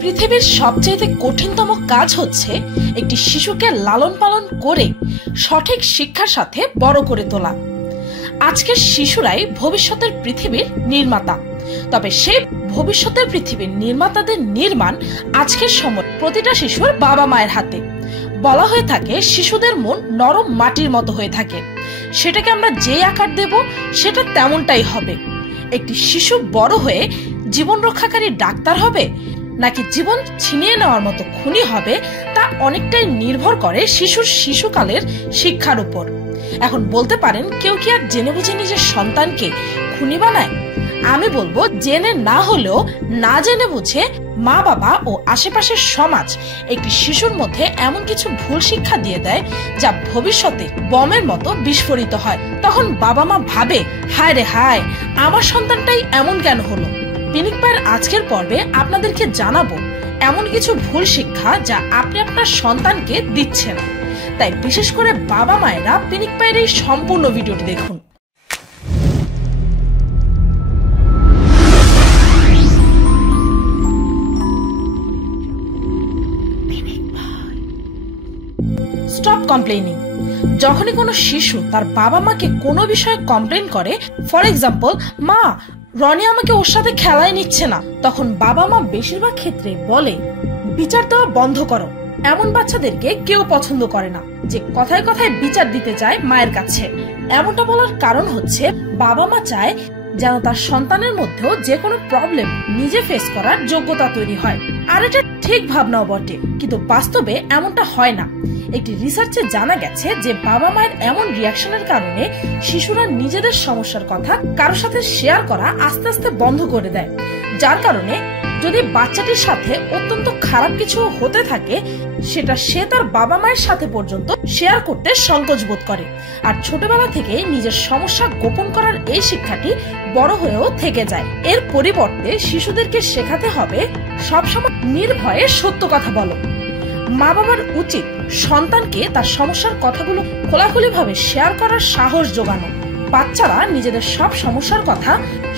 পৃথিবীর সবচেয়ে কঠিনতম কাজ হচ্ছে একটি শিশুকে লালন পালন করে সঠিক শিক্ষার সাথে বড় করে তোলা। আজকের শিশুরাই ভবিষ্যতের পৃথিবীর নির্মাতা। তবে সেই ভবিষ্যতের পৃথিবীর নির্মাতাদের নির্মাণ আজকের সময় প্রতিটা শিশুর বাবা মায়ের হাতে। বলা হয়ে থাকে শিশুদের মন নরম মাটির মতো হয়ে থাকে, সেটাকে আমরা যে আকার দেব সেটা তেমনটাই হবে। একটি শিশু বড় হয়ে জীবন রক্ষাকারী ডাক্তার হবে নাকি জীবন ছিনিয়ে নেওয়ার মতো খুনি হবে, তা অনেকটাই নির্ভর করে শিশুর শিশুকালের শিক্ষার উপর। এখন বলতে পারেন, কেউ কি আর জেনে বুঝে নিজের সন্তানকে খুনি বানায়? আমি বলবো, জেনে না হলেও না জেনে বুঝে মা বাবা ও আশেপাশের সমাজ একটি শিশুর মধ্যে এমন কিছু ভুল শিক্ষা দিয়ে দেয় যা ভবিষ্যতে বমের মতো বিস্ফোরিত হয়। তখন বাবা মা ভাবে, হায় রে হায়, আমার সন্তানটাই এমন কেন হলো। পিনিক পায়ের আজকের পর্বে আপনাদেরকে জানাবো এমন কিছু ভুল শিক্ষা যা আপনি আপনার সন্তানকে দিচ্ছেন। তাই বিশেষ করে বাবা মায়েরা পিনিক পায়ের এই সম্পূর্ণ ভিডিওটি দেখুন। Stop complaining. যখনই কোনো শিশু তার বাবা মাকে কোনো বিষয়ে কমপ্লেইন করে, ফর এক্সাম্পল, মা রনি আমাকে ওর সাথে খেলায় নিচ্ছে না, তখন বাবা মা বেশিরভাগ ক্ষেত্রে বলে, বিচার দেওয়া বন্ধ করো। এমন বাচ্চাদেরকে কেউ পছন্দ করে না যে কথায় কথায় বিচার দিতে চায় মায়ের কাছে। এমনটা বলার কারণ হচ্ছে বাবা মা চায় যেন তার সন্তানের মধ্যেও যে কোনো প্রবলেম নিজে ফেস করার যোগ্যতা তৈরি হয়। আর এটা ঠিক ভাবনাও বটে, কিন্তু বাস্তবে এমনটা হয় না। একটি রিসার্চে জানা গেছে যে বাবা মায়ের এমন রিয়াকশনের কারণে শিশুরা নিজেদের সমস্যার কথা কারোর সাথে শেয়ার করা আস্তে আস্তে বন্ধ করে দেয়। যার কারণে যদি বাচ্চাটির সাথে অত্যন্ত খারাপ কিছু হতে থাকে, সেটা সে তার বাবা মায়ের সাথে পর্যন্ত শেয়ার করতে সংকোচ বোধ করে। আর ছোটবেলা থেকে নিজের সমস্যা গোপন করার এই শিক্ষাটি বড় হয়েও থেকে যায়। এর পরিবর্তে শিশুদেরকে শেখাতে হবে সবসময় নির্ভয়ে সত্য কথা বলো। মা বাবার উচিত সন্তানকে তার সমস্যার কথাগুলো খোলাখুলি ভাবে শেয়ার করার সাহস যোগানো। বাচ্চারা নিজেদের সব সমস্যার কথা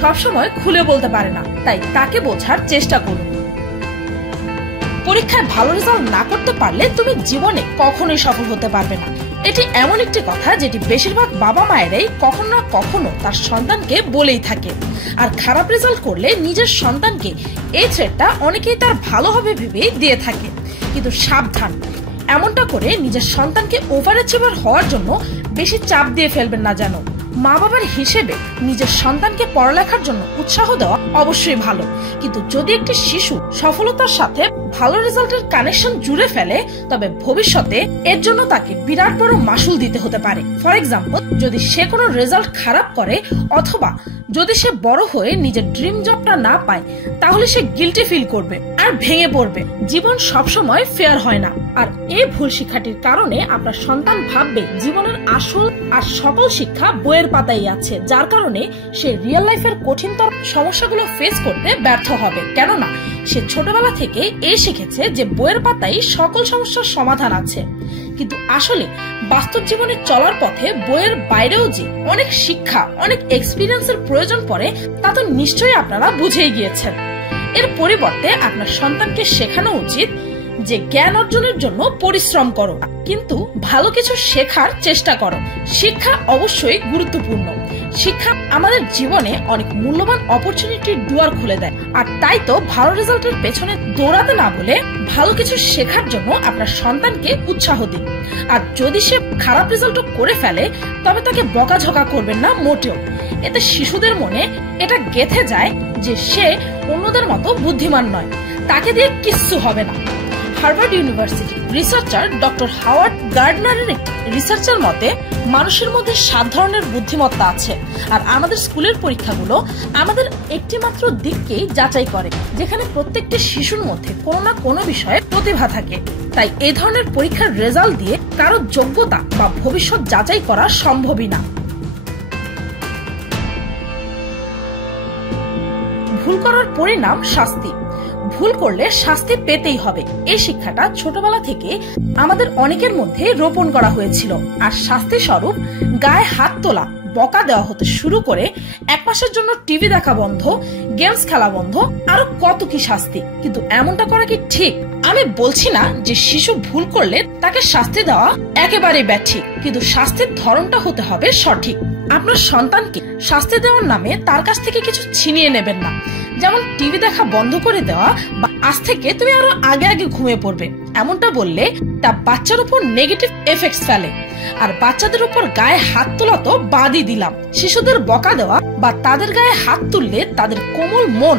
সবসময় খুলে বলতে পারে না, তাই তাকে বোঝার চেষ্টা করুন। পরীক্ষায় ভালো রেজাল্ট না করতে পারলে তুমি জীবনে কখনোই সফল হতে পারবে না। এটি এমন একটি কথা যেটি বেশিরভাগ বাবা মায়েরাই কখনো না কখনো তার সন্তানকে বলেই থাকে। আর খারাপ রেজাল্ট করলে নিজের সন্তানকে এই থ্রেটটা অনেকেই তার ভালো হবে ভেবেই দিয়ে থাকে। কিন্তু সাবধান, এমনটা করে নিজের সন্তানকে ওভার অ্যাচিভার হওয়ার জন্য বেশি চাপ দিয়ে ফেলবেন না যেন। মা বাবার হিসেবে নিজের সন্তানকে পড়ালেখার জন্য উৎসাহ দেওয়া অবশ্যই ভালো, কিন্তু যদি একটি শিশু সফলতার সাথে ভালো রেজাল্টের কানেকশন জুড়ে ফেলে, তবে ভবিষ্যতে এর জন্য তাকে বিরাট বড় মাসুল দিতে হতে পারে। ফর এক্সাম্পল, যদি সে কোনো রেজাল্ট খারাপ করে অথবা যদি সে বড় হয়ে নিজের ড্রিম জবটা না পায়, তাহলে সে গিল্টি ফিল করবে আর ভেঙে পড়বে। জীবন সবসময় ফেয়ার হয় না। আর এই ভুল শিক্ষাটির কারণে আপনার সন্তান ভাববে জীবনের আসল আর সকল শিক্ষা বইয়ের পাতাই আছে, যার কারণে সে রিয়েল লাইফের কঠিনতর সমস্যাগুলো ফেস করতে ব্যর্থ হবে। কেননা সে ছোটবেলা থেকে এই শিখেছে যে বইয়ের পাতায় সকল সমস্যার সমাধান আছে। কিন্তু আসলে বাস্তব জীবনে চলার পথে বইয়ের বাইরেও যে অনেক শিক্ষা, অনেক এক্সপিরিয়েন্সের প্রয়োজন পড়ে, তা তো নিশ্চয়ই আপনারা বুঝেই গিয়েছেন। এর পরিবর্তে আপনার সন্তানকে শেখানো উচিত যে জ্ঞান অর্জনের জন্য পরিশ্রম করো, কিন্তু ভালো কিছু শেখার চেষ্টা করো। শিক্ষা অবশ্যই গুরুত্বপূর্ণ। শিক্ষা আমাদের জীবনে অনেক মূল্যবান অপরচুনিটির দুয়ার খুলে দেয়। আর তাই তো ভালো রেজাল্টের পেছনে দৌড়াতে না বলে ভালো কিছু শেখার জন্য আপনার সন্তানকে উৎসাহ দিন। আর যদি সে খারাপ রেজাল্টও করে ফেলে, তবে তাকে বকাঝকা করবেন না মোটেও। এতে শিশুদের মনে এটা গেঁথে যায় যে সে অন্যদের মতো বুদ্ধিমান নয়, তাকে দিয়ে কিচ্ছু হবে না। Harvard University researcher doctor Howard গার্ডনারের রিসার্চের মতে মানুষের মধ্যে 7 ধরনের বুদ্ধিমত্তা আছে। আর আমাদের স্কুলের পরীক্ষাগুলো আমাদের একটি মাত্র দিককেই যাচাই করে, যেখানে প্রত্যেকটি শিশুর মধ্যে কোনো না কোনো বিষয়ে প্রতিভা থাকে। তাই এই ধরনের পরীক্ষার রেজাল্ট দিয়ে কারো যোগ্যতা বা ভবিষ্যৎ যাচাই করা সম্ভবই না। ভুল করার পরিণাম শাস্তি। ভুল করলে শাস্তি পেতেই হবে, এই শিক্ষাটা ছোটবেলা থেকে আমাদের অনেকের মধ্যে রোপণ করা হয়েছিল। আর শাস্তি স্বরূপ গায়ে হাত তোলা বকা দেওয়া হতে শুরু করে 1 মাসের জন্য টিভি দেখা বন্ধ, গেমস খেলা বন্ধ, আরো কত কি শাস্তি। কিন্তু এমনটা করা কি ঠিক? আমি বলছি না যে শিশু ভুল করলে তাকে শাস্তি দেওয়া একেবারেই ব্যাঠিক, কিন্তু শাস্তির ধরনটা হতে হবে সঠিক। আপনার সন্তানকে শাস্তি দেওয়ার নামে তার কাছ থেকে কিছু ছিনিয়ে নেবেন না। যেমন টিভি দেখা বন্ধ করে দেওয়া বা আজ থেকে তুমি আরো আগে আগে ঘুমিয়ে পড়বে, এমনটা বললে তা বাচ্চার উপর নেগেটিভ এফেক্টস ফেলে। আর বাচ্চাদের উপর গায়ে হাত তোলা তো বাদই দিলাম, শিশুদের বকা দেওয়া বা তাদের গায়ে হাত তুললে তাদের কোমল মন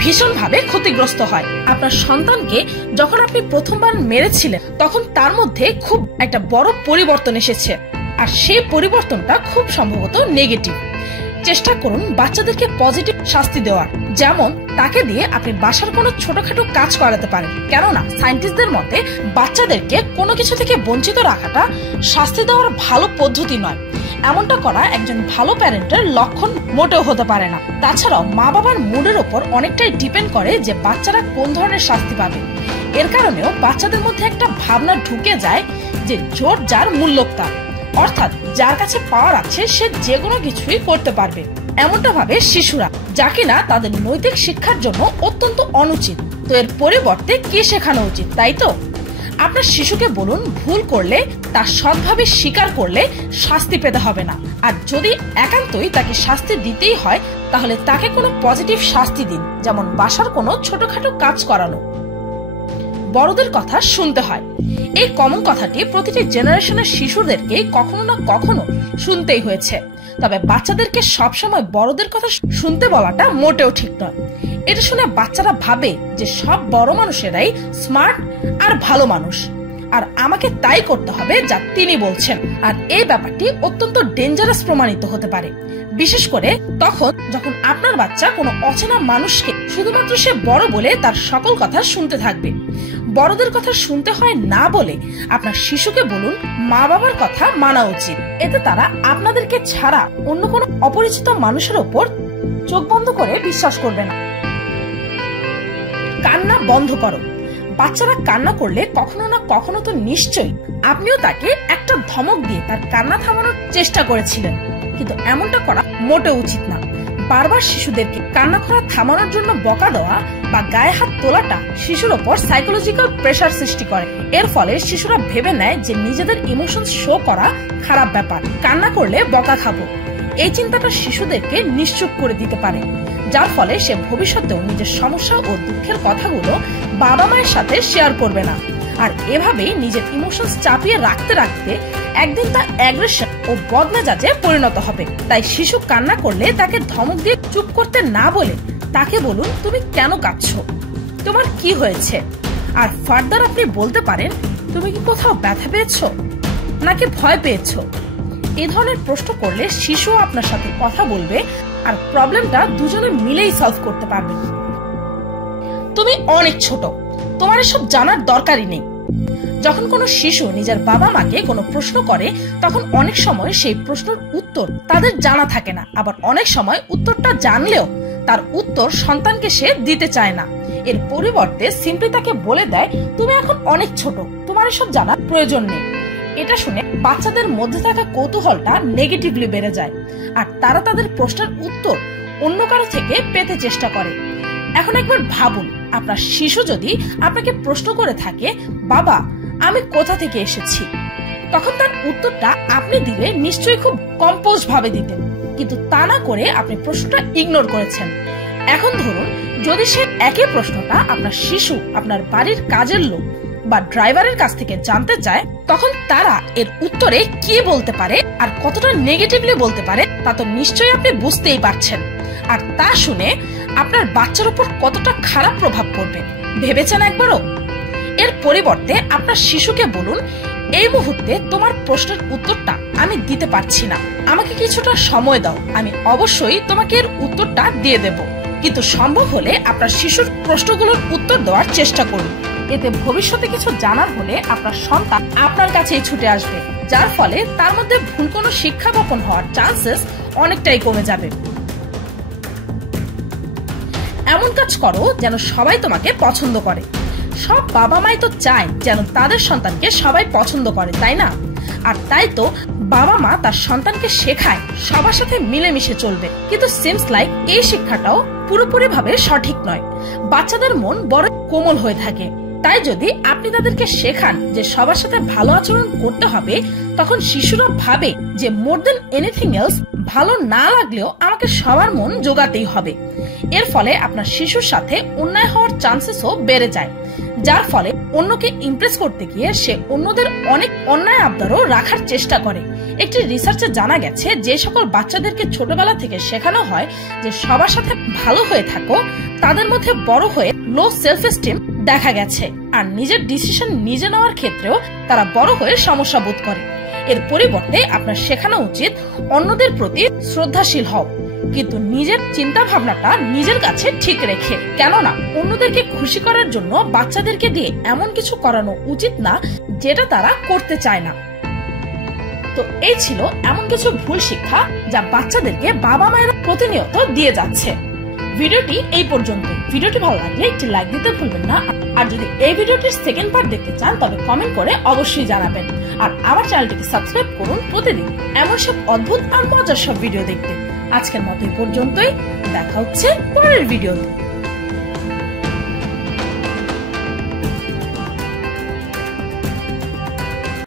ভীষণভাবে ক্ষতিগ্রস্ত হয়। আপনার সন্তানকে যখন আপনি প্রথমবার মেরেছিলেন তখন তার মধ্যে খুব একটা বড় পরিবর্তন এসেছে, আর সেই পরিবর্তনটা খুব সম্ভবত নেগেটিভ। চেষ্টা করুন বাচ্চাদেরকে পজিটিভ শাস্তি দেওয়ার, যেমন তাকে দিয়ে আপনি বাসার কোনো ছোটখাটো কাজ করাতে পারেন। কেননা সায়েন্টিস্টদের মতে বাচ্চাদেরকে কোনো কিছু থেকে বঞ্চিত রাখাটা শাস্তি দেওয়ার ভালো পদ্ধতি নয়। এমনটা করা একজন ভালো প্যারেন্টের লক্ষণ মোটেও হতে পারে না। তাছাড়াও মা বাবার মুডের ওপর অনেকটাই ডিপেন্ড করে যে বাচ্চারা কোন ধরনের শাস্তি পাবে। এর কারণেও বাচ্চাদের মধ্যে একটা ভাবনা ঢুকে যায় যে জোর যার মূল্য তার, অর্থাৎ যার কাছে পাওয়ার আছে সে যে কোনো কিছুই করতে পারবে। এমনটা ভাবে শিশুরা, যা কিনা তাদের নৈতিক শিক্ষার জন্য অত্যন্ত অনুচিত। তো এর পরিবর্তে কি শেখানো উচিত, তাই তো? আপনার শিশুকে বলুন ভুল করলে তা সৎভাবে স্বীকার করলে শাস্তি পেতে হবে না, আর যদি একান্তই তাকে শাস্তি দিতেই হয় তাহলে তাকে কোনো পজিটিভ শাস্তি দিন, যেমন বাসার কোনো ছোটখাটো কাজ করানো। বড়দের কথা শুনতে হয়, এই কমন কথাটি প্রতিটি জেনারেশনের শিশুদেরকে কখনো না কখনো শুনতেই হয়েছে। তবে বাচ্চাদেরকে সবসময় বড়দের কথা শুনতে বলাটা মোটেও ঠিক নয়। এটা শুনে বাচ্চারা ভাবে যে সব বড় মানুষেরাই স্মার্ট আর ভালো মানুষ, আর আমাকে তাই করতে হবে যা তিনি বলছেন। আর এই ব্যাপারটি অত্যন্ত ডেঞ্জারাস প্রমাণিত হতে পারে, বিশেষ করে তখন যখন আপনার বাচ্চা কোনো অচেনা মানুষকে শুধুমাত্র সে বড় বলে তার সকল কথা শুনতে থাকবে। বড়দের কথা শুনতে হয় না বলে আপনার শিশুকে বলুন মা বাবার কথা মানা উচিত। এতে তারা আপনাদেরকে ছাড়া অন্য কোনো অপরিচিত মানুষের ওপর চোখ বন্ধ করে বিশ্বাস করবে না। কান্না বন্ধ করো। বাচ্চারা কান্না করলে কখনো না কখনো তো নিশ্চয়ই আপনিও তাকে একটা ধমক দিয়ে তার কান্না থামানোর চেষ্টা করেছিলেন, কিন্তু এমনটা করা মোটেও উচিত না। বারবার শিশুদেরকে কান্না করা থামানোর জন্য বকা দেওয়া বা গায়ে হাত তোলাটা শিশুর ওপর সাইকোলজিক্যাল প্রেসার সৃষ্টি করে। এর ফলে শিশুরা ভেবে নেয় যে নিজেদের ইমোশন শো করা খারাপ ব্যাপার, কান্না করলে বকা খাবো। এই চিন্তাটা শিশুদেরকে নিশ্চুপ করে দিতে পারে, যার ফলে সে ভবিষ্যতেও নিজের সমস্যা ও দুঃখের কথাগুলো বাবা মায়ের সাথে শেয়ার করবে না। আর এভাবেই নিজের ইমোশনস চাপিয়ে রাখতে রাখতে একদিন তা অ্যাগ্রেশন ও বদমেজাজে পরিণত হবে। তাই শিশু কান্না করলে তাকে ধমক দিয়ে চুপ করতে না বলে তাকে বলুন তুমি কেন কাঁদছো, তোমার কি হয়েছে। আর ফার্দার আপনি বলতে পারেন তুমি কি কোথাও ব্যথা পেয়েছো নাকি ভয় পেয়েছো। এই ধরনের প্রশ্ন করলে শিশু আপনার সাথে কথা বলবে আর প্রবলেমটা দুজনে মিলেই সলভ করতে পারবেন। তুমি অনেক ছোট, তোমার এসব জানার দরকারই নেই। যখন কোনো শিশু নিজের বাবা মাকে কোনো প্রশ্ন করে তখন অনেক সময় সেই প্রশ্নের উত্তর তাদের জানা থাকে না, আবার অনেক সময় উত্তরটা জানলেও তার উত্তর সন্তানকে সে দিতে চায় না। এর পরিবর্তে সিম্পলি তাকে বলে দেয় তুমি এখন অনেক ছোট, তোমার এসব জানার প্রয়োজন নেই। এটা শুনে বাচ্চাদের মধ্যে থাকা কৌতূহলটা নেগেটিভলি বেড়ে যায়, আর তারা তাদের প্রশ্নের উত্তর অন্য কারো থেকে পেতে চেষ্টা করে। এখন একবার ভাবুন, আপনার শিশু যদি আপনাকে প্রশ্ন করে থাকে বাবা আমি কোথা থেকে এসেছি, তখন তার উত্তরটা আপনি দিলে নিশ্চয়ই খুব কম্পোজ ভাবে দিতেন, কিন্তু তা না করে আপনি প্রশ্নটা ইগনোর করেছেন। এখন ধরুন যদি সে একই প্রশ্নটা আপনার শিশু আপনার বাড়ির কাজের লোক বা ড্রাইভারের কাছ থেকে জানতে চায়, তখন তারা এর উত্তরে কি বলতে পারে আর কতটা নেগেটিভলি বলতে পারে তা তো নিশ্চয়ই আপনি বুঝতেই পারছেন। আর তা শুনে আপনার বাচ্চার উপর কতটা খারাপ প্রভাব পড়বে ভেবেছেন একবারও? এর পরিবর্তে আপনার শিশুকে বলুন এই মুহূর্তে তোমার প্রশ্নের উত্তরটা আমি দিতে পারছি না, আমাকে কিছুটা সময় দাও, আমি অবশ্যই তোমাকে এর উত্তরটা দিয়ে দেব। কিন্তু সম্ভব হলে আপনার শিশুর প্রশ্নগুলোর উত্তর দেওয়ার চেষ্টা করুন। এতে ভবিষ্যতে কিছু জানার হলে আপনার সন্তান আপনার কাছেই ছুটে আসবে, যার ফলে তার মধ্যে ভুল কোনো শিক্ষা বপন হওয়ার চান্সেস অনেকটাই কমে যাবে। এমন কাজ করো যেন সবাই তোমাকে পছন্দ করে। সব বাবা মাই তো চায় যেন তাদের সন্তানকে সবাই পছন্দ করে, তাই না? আর তাই তো বাবা মা তার সন্তানকে শেখায় সবার সাথে মিলেমিশে চলবে, কিন্তু সিমস লাইক এই শিক্ষাটাও পুরোপুরি ভাবে সঠিক নয়। বাচ্চাদের মন বড় কোমল হয়ে থাকে, তাই যদি আপনি তাদেরকে শেখান যে সবার সাথে ভালো আচরণ করতে হবে, তখন শিশুরা ভাবে যে মোর দেন এনিথিং এলস ভালো না লাগলেও আমাকে সবার মন জোগাতেই হবে। এর ফলে আপনার শিশুর সাথে অন্যায় হওয়ার চান্সেসও বেড়ে যায়, যার ফলে অন্যকে ইমপ্রেস করতে গিয়ে সে অন্যদের অনেক অন্যায় আবদারও রাখার চেষ্টা করে। একটি রিসার্চে জানা গেছে যে সকল বাচ্চাদেরকে ছোটবেলা থেকে শেখানো হয় যে সবার সাথে ভালো হয়ে থাকো, তাদের মধ্যে বড় হয়ে লো সেলফ এস্টিম দেখা গেছে, আর নিজের ডিসিশন নিজে নেওয়ার ক্ষেত্রেও তারা বড় হয়ে সমস্যা বোধ করে। এর পরিবর্তে আপনার শেখানো উচিত অন্যদের প্রতি শ্রদ্ধাশীল হও, কিন্তু নিজের চিন্তা ভাবনাটা নিজের কাছে ঠিক রেখে। কেননা অন্যদেরকে খুশি করার জন্য বাচ্চাদেরকে দিয়ে এমন কিছু করানো উচিত না যেটা তারা করতে চায় না। তো এই ছিল এমন কিছু ভুল শিক্ষা যা বাচ্চাদেরকে বাবা মায়েরা প্রতিনিয়ত দিয়ে যাচ্ছে। ভিডিওটি এই পর্যন্ত। ভিডিওটি ভালো লাগলে একটি লাইক দিতে ভুলবেন না, আর যদি এই ভিডিওটির সেকেন্ড পার্ট দেখতে চান তবে কমেন্ট করে অবশ্যই জানাবেন। আর আমার চ্যানেলটিকে সাবস্ক্রাইব করুন প্রতিদিন এমন সব অদ্ভুত আর মজার সব ভিডিও দেখতে। আজকের মতো এই পর্যন্তই, দেখা হচ্ছে পরের ভিডিওতে।